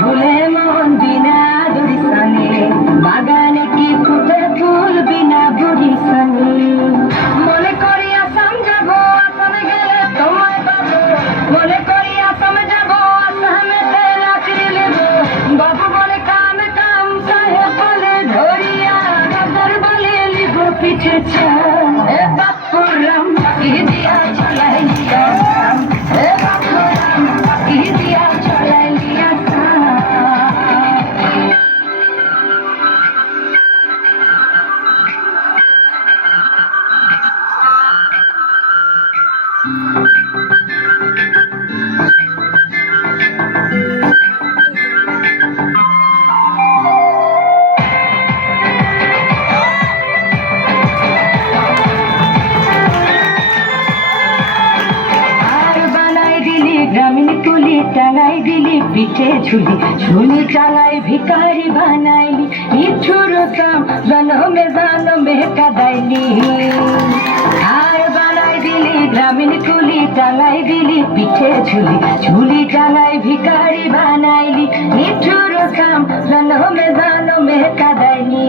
ভুলে মন বিনা দড়ি সনে বাগানে কি ফুটে ফুল বিনা বুড়ি সনে মনে করি আসাম যাবো আসামে গেলে তোমায় পাবো মনে করি আসাম যাবো আসামেতে চাকরি নেবো বাবু বলে কাম কাম সাহেব বলে ধরিয়া রাজার বলে লিব পিছে এ বাপুরাম কি দিয়া চলাই লিয়া এ বাপুরাম কি দিয়া চলাই লিয়া গ্রামীণ কুলি টাঙাই দিলি পিঠে ঝুলি ঝুলি টাঙাই ভিকারি বানাইলি নিঠুর কাম জনমে কাদাইলি আর বানাই দিলি গ্রামীণ কুলি টাঙাই দিলি পিঠে ঝুলি ঝুলি টাঙাই ভিকারি বানাইলি নিঠুর কাম জনমে কাদাইলি